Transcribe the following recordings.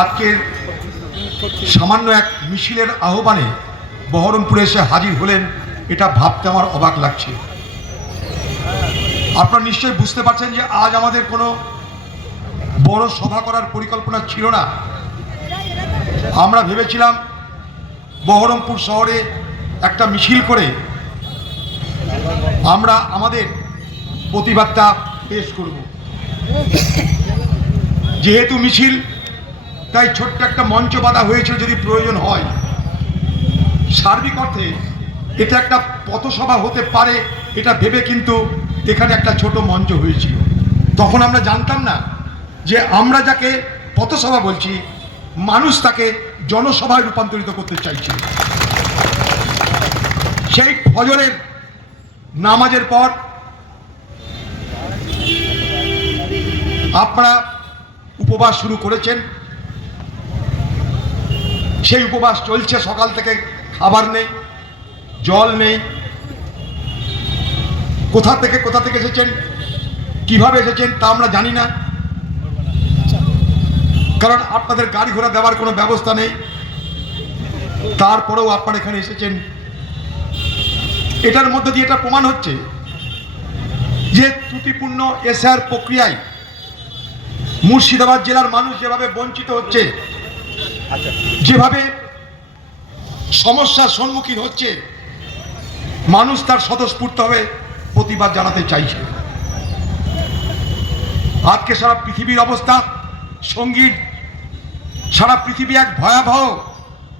আজকের সামান্য এক মিছিলের আহ্বানে বহরমপুরে এসে হাজির হলেন, এটা ভাবতে আমার অবাক লাগছে। আপনারা নিশ্চয়ই বুঝতে পারছেন যে আজ আমাদের কোনো বড় সভা করার পরিকল্পনা ছিল না। আমরা ভেবেছিলাম বহরমপুর শহরে একটা মিছিল করে আমরা আমাদের প্রতিবাদটা পেশ করব। যেহেতু মিছিল, তাই ছোট্ট একটা মঞ্চ বাঁধা হয়েছে যদি প্রয়োজন হয়। সার্বিক অর্থে এটা একটা পথসভা হতে পারে এটা ভেবে কিন্তু এখানে একটা ছোট মঞ্চ হয়েছিল। তখন আমরা জানতাম না যে আমরা যাকে পথসভা বলছি, মানুষ তাকে জনসভায় রূপান্তরিত করতে চাইছে। সেই ফজরের নামাজের পর আপনারা উপবাস শুরু করেছেন। সেই উপবাস চলছে, সকাল থেকে খাবার নেই, জল নেই। কোথা থেকে এসেছেন, কিভাবে এসেছেন তা আমরা জানি না, কারণ আপনাদের গাড়ি ঘোড়া দেওয়ার কোনো ব্যবস্থা নেই। তারপরেও আপনারা এখানে এসেছেন। এটার মধ্যে দিয়ে এটা প্রমাণ হচ্ছে যে ত্রুটিপূর্ণ এসআর প্রক্রিয়ায় মুর্শিদাবাদ জেলার মানুষ যেভাবে বঞ্চিত হচ্ছে, যেভাবে সমস্যার সম্মুখীন হচ্ছে, মানুষ তার স্বতঃস্ফূর্তভাবে প্রতিবাদ জানাতে চাইছে। আজকে সারা পৃথিবীর অবস্থা সঙ্গীন। সারা পৃথিবী এক ভয়াবহ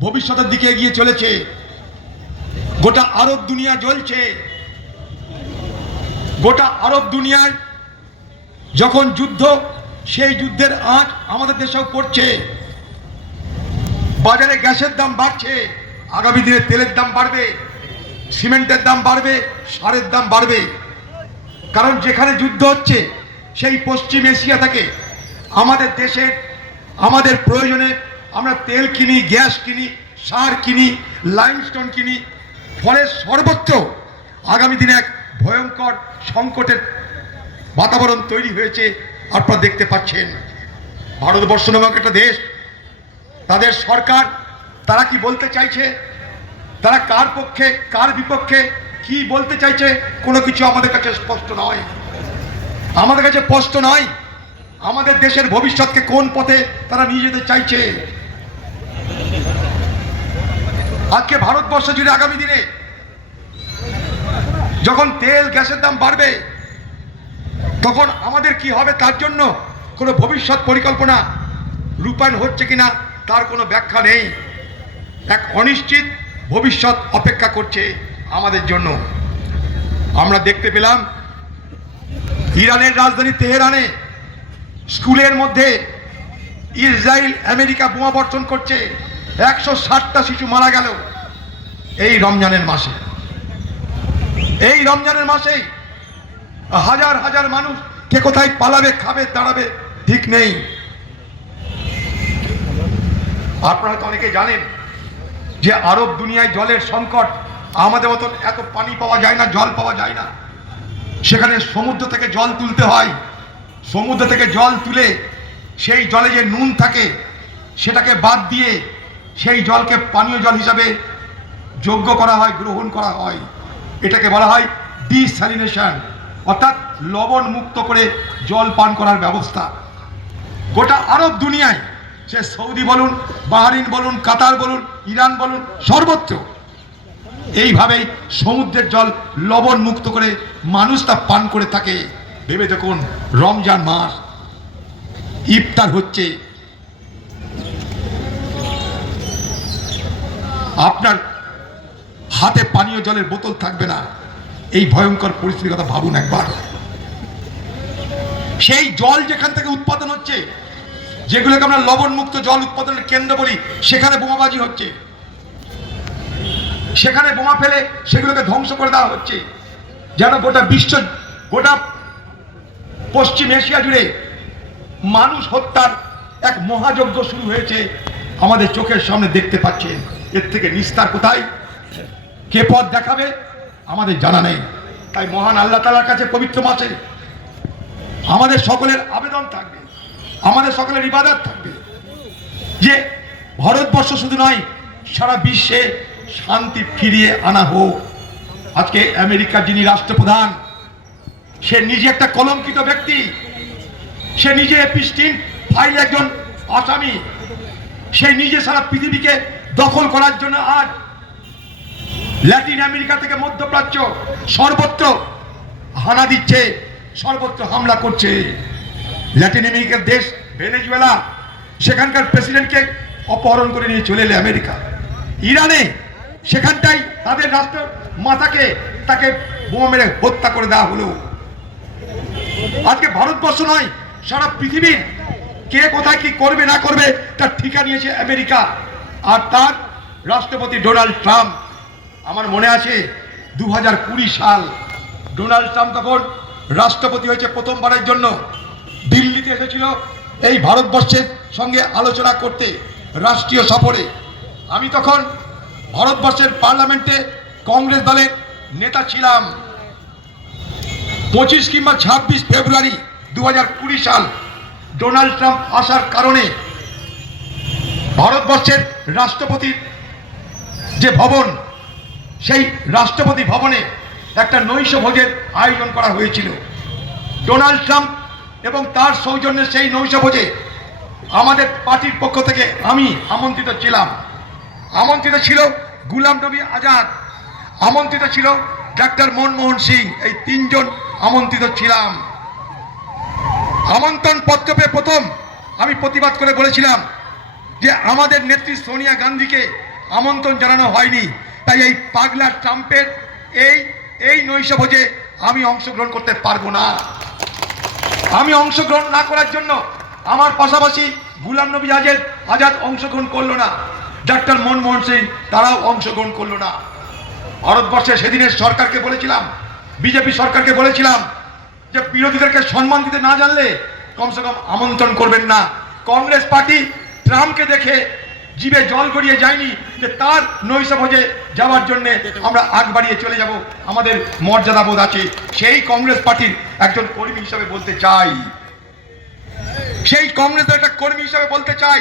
ভবিষ্যতের দিকে এগিয়ে চলেছে। গোটা আরব দুনিয়া জ্বলছে। গোটা আরব দুনিয়ায় যখন যুদ্ধ, সেই যুদ্ধের আঁচ আমাদের দেশেও পড়ছে। বাজারে গ্যাসের দাম বাড়ছে, আগামী দিনে তেলের দাম বাড়বে, সিমেন্টের দাম বাড়বে, সারের দাম বাড়বে। কারণ যেখানে যুদ্ধ হচ্ছে সেই পশ্চিম এশিয়া থেকে আমাদের দেশের আমাদের প্রয়োজনে আমরা তেল কিনি, গ্যাস কিনি, সার কিনি, লাইমস্টোন কিনি। ফলে সর্বত্র আগামী দিনে এক ভয়ঙ্কর সংকটের বাতাবরণ তৈরি হয়েছে। আপনারা দেখতে পাচ্ছেন ভারতবর্ষ নামক একটা দেশ, তাদের সরকার, তারা কি বলতে চাইছে, তারা কার পক্ষে কার বিপক্ষে কি বলতে চাইছে, কোনো কিছু আমাদের কাছে স্পষ্ট নয়। আমাদের কাছে স্পষ্ট নয় আমাদের দেশের ভবিষ্যৎকে কোন পথে তারা নিয়ে যেতে চাইছে। আজকে ভারতবর্ষ জুড়ে আগামী দিনে যখন তেল গ্যাসের দাম বাড়বে, তখন আমাদের কি হবে তার জন্য কোনো ভবিষ্যৎ পরিকল্পনা রূপায়ণ হচ্ছে কিনা তার কোনো ব্যাখ্যা নেই। এক অনিশ্চিত ভবিষ্যৎ অপেক্ষা করছে আমাদের জন্য। আমরা দেখতে পেলাম ইরানের রাজধানী তেহরানে স্কুলের মধ্যে ইসরায়েল আমেরিকা বোমা বর্ষণ করছে। 160টা শিশু মারা গেল এই রমজানের মাসে। এই রমজানের মাসেই হাজার হাজার মানুষ কে কোথায় পালাবে, খাবে, দাঁড়াবে ঠিক নেই। আপনারা তো অনেকে জানেন যে আরব দুনিয়ায় জলের সংকট। আমাদের মতন এত পানি পাওয়া যায় না, জল পাওয়া যায় না। সেখানে সমুদ্র থেকে জল তুলতে হয়। সমুদ্র থেকে জল তুলে সেই জলে যে নুন থাকে সেটাকে বাদ দিয়ে সেই জলকে পানীয় জল হিসাবে যোগ্য করা হয়, গ্রহণ করা হয়। এটাকে বলা হয় ডিস্যালিনেশন, অর্থাৎ লবণ মুক্ত করে জল পান করার ব্যবস্থা। গোটা আরব দুনিয়ায়, সে সৌদি বলুন, বাহরিন বলুন, কাতার বলুন, ইরান বলুন, সর্বত্র এইভাবেই সমুদ্রের জল লবণ মুক্ত করে মানুষ তা পান করে থাকে। ভেবে দেখুন, রমজান মাস, ইফতার হচ্ছে, আপনার হাতে পানীয় জলের বোতল থাকবে না। এই ভয়ঙ্কর পরিস্থিতির কথা ভাবুন একবার। সেই জল যেখান থেকে উৎপাদন হচ্ছে, যেগুলোকে আমরা লবণ মুক্ত জল উৎপাদনের কেন্দ্র বলি, সেখানে বোমাবাজি হচ্ছে, সেখানে বোমা ফেলে সেগুলোকে ধ্বংস করে দেওয়া হচ্ছে। যেন গোটা বিশ্ব, গোটা পশ্চিম এশিয়া জুড়ে মানুষ হত্যার এক মহাযজ্ঞ শুরু হয়েছে, আমাদের চোখের সামনে দেখতে পাচ্ছেন। এর থেকে নিস্তার কোথায়, কে পথ দেখাবে আমাদের জানা নেই। তাই মহান আল্লাহ তাআলার কাছে পবিত্র মাসে আমাদের সকলের আবেদন থাকবে, আমাদের সকলের ইবাদত থাকবে যে ভারতবর্ষ শুধু নয়, সারা বিশ্বে শান্তি ফিরিয়ে আনা হোক। আজকে আমেরিকার যিনি রাষ্ট্রপ্রধান, সে নিজে একটা কলঙ্কিত ব্যক্তি, সে নিজে এপিস্টিন ফাইল একজন আসামি, সে নিজে সারা পৃথিবীকে দখল করার জন্য আজ ল্যাটিন আমেরিকা থেকে মধ্যপ্রাচ্য সর্বত্র হানা দিচ্ছে, সর্বত্র হামলা করছে। ল্যাটিন আমেরিকার দেশ ভেনেজুয়েলা, সেখানকার প্রেসিডেন্টকে অপহরণ করে নিয়ে চলে এলে আমেরিকা। ইরানে, সেখানটাই তাদের রাষ্ট্র মাতাকে তাকে বোমা মেরে হত্যা করে দেওয়া হলো। আজকে ভারতবর্ষ নয়, সারা পৃথিবীর কে কোথায় কি করবে না করবে তার ঠিকা নিয়েছে আমেরিকা আর তার রাষ্ট্রপতি ডোনাল্ড ট্রাম্প। আমার মনে আছে 2020 সাল, ডোনাল্ড ট্রাম্প তখন রাষ্ট্রপতি হয়েছে প্রথমবারের জন্য, দিল্লিতে এসেছিল এই ভারতবর্ষের সঙ্গে আলোচনা করতে রাষ্ট্রীয় সফরে। আমি তখন ভারতবর্ষের পার্লামেন্টে কংগ্রেস দলের নেতা ছিলাম। 25 কিংবা 26 ফেব্রুয়ারি 2020 সাল ডোনাল্ড ট্রাম্প আসার কারণে ভারতবর্ষের রাষ্ট্রপতির যে ভবন, সেই রাষ্ট্রপতি ভবনে একটা নৈশ ভোজের আয়োজন করা হয়েছিল। ডোনাল্ড ট্রাম্প এবং তার সৌজন্যে সেই নৈশ ভোজে আমাদের পার্টির পক্ষ থেকে আমি আমন্ত্রিত ছিলাম। আমন্ত্রিত ছিল গুলাম নবী আজাদ, আমন্ত্রিত ছিল ডাক্তার মনমোহন সিং, এই তিনজন আমন্ত্রিত ছিলাম। আমন্ত্রণ পত্র পেয়ে প্রথম আমি প্রতিবাদ করে বলেছিলাম যে আমাদের নেত্রী সোনিয়া গান্ধীকে আমন্ত্রণ জানানো হয়নি, তাই এই পাগলা ট্রাম্পের এই নৈশ ভোজে আমি অংশগ্রহণ করতে পারবো না। আমি অংশগ্রহণ না করার জন্য আমার পাশাপাশি গুলাম নবী আজাদ অংশগ্রহণ করলো না, ডাক্তার মনমোহন সিং তারাও অংশগ্রহণ করলো না। ভারতবর্ষে সেদিনের সরকারকে বলেছিলাম, বিজেপি সরকারকে বলেছিলাম যে বিরোধীদেরকে সম্মান দিতে না জানলে কমসে কম আমন্ত্রণ করবেন না। কংগ্রেস পার্টি ট্রাম্পকে দেখে জিভে জল গড়িয়ে যায়নি যে তার নৈশ ভোজে যাওয়ার জন্য আমরা আগ বাড়িয়ে চলে যাব, আমাদের মর্যাদা বোধ আছে। সেই কংগ্রেস পার্টির একজন কর্মী হিসাবে বলতে চাই, সেই কংগ্রেসের একটা কর্মী হিসাবে বলতে চাই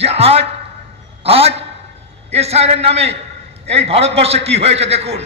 যে আজ এসআইআর এর নামে এই ভারতবর্ষে কি হয়েছে দেখুন।